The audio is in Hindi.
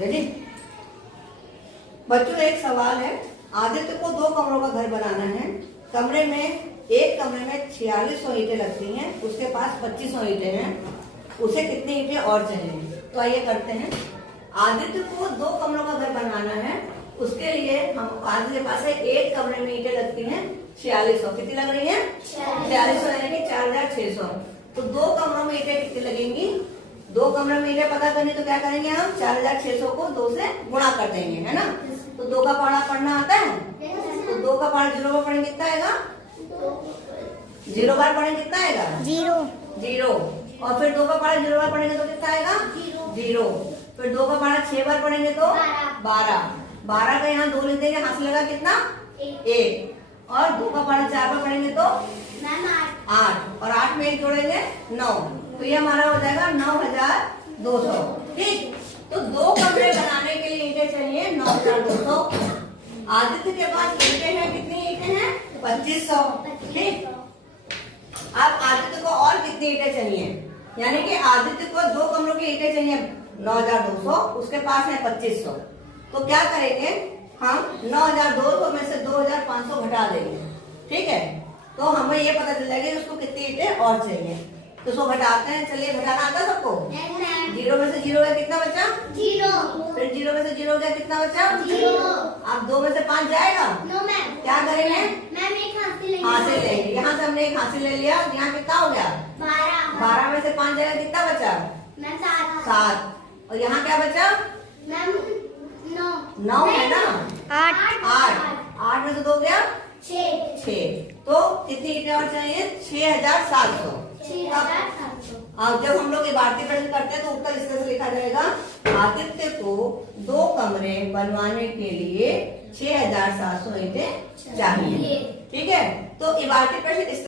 रेडी? बच्चों एक सवाल है। आदित्य को 2 कमरों का घर बनाना है। कमरे में एक कमरे में 4600 ईंटें लगती हैं, उसके पास 2500 ईंटें हैं। उसे कितनी ईंटें और चाहिए? तो आइए करते हैं। आदित्य को 2 कमरों का घर बनाना है, उसके लिए हम आदित्य के पास है एक कमरे में ईंटें लगती हैं 4600। कितनी लग रही है? 4600 यानी कि 4600। तो 2 कमरों में ईंटें कितनी लगेंगी? 2 कमरों में ईंटें पता करनी तो क्या करेंगे हम? 4600 को 2 से गुणा कर देंगे, है ना? तो 2 का पहाड़ा पढ़ना आता है? तो 2 का पहाड़ा 0 बार पढ़ेंगे कितना आएगा? 0 बार पढ़ेंगे कितना आएगा? 0। और फिर 2 का पहाड़ा 0 बार पढ़ेंगे तो कितना आएगा? 0। फिर 2 का पहाड़ा 6 बार पढ़ेंगे तो 12 का यहाँ 2 लिख देंगे, हाथ से लगा कितना? 1। और 2 का पहाड़ा 4 बार पढ़ेंगे तो 8। और 8 में 1 जोड़ेंगे 9। तो ये हमारा हो जाएगा 9200। ठीक। तो 2 कमरे बनाने के लिए ईंटें चाहिए 9200। आदित्य के पास ईंटें हैं, कितनी ईंटें हैं? 2500। ठीक। अब आदित्य को और कितनी ईंटें चाहिए? यानी कि आदित्य को 2 कमरों की ईंटें चाहिए 9200, उसके पास है 2500। तो क्या करेंगे हम? 9200 में से 2500 घटा देंगे। ठीक है। तो हमें ये पता चल जाएगा उसको कितनी ईंटें और चाहिए। तो उसको घटाते हैं। चलिए, घटाना आता है सबको? 0 में से 0 गया कितना बचा? 0। फिर 0 में से 0 गया कितना बचा? 0। अब 2 में से 5 जाएगा? क्या करेंगे? हासिल लेंगे। यहाँ से हमने एक हासिल ले लिया। यहाँ कितना हो गया? 12 में से 5 जाएगा कितना बचा? 7। और यहाँ क्या बचा? 9 है ना? 8 में से 2 गया 6। तो कितनी ईंटें और चाहिए? 6700। अब जब हम लोग इबारती प्रश्न करते हैं तो उत्तर इस तरह से लिखा जाएगा, आदित्य को 2 कमरे बनवाने के लिए 6700 ईंटें चाहिए। ठीक है। तो इबारती प्रश्न इस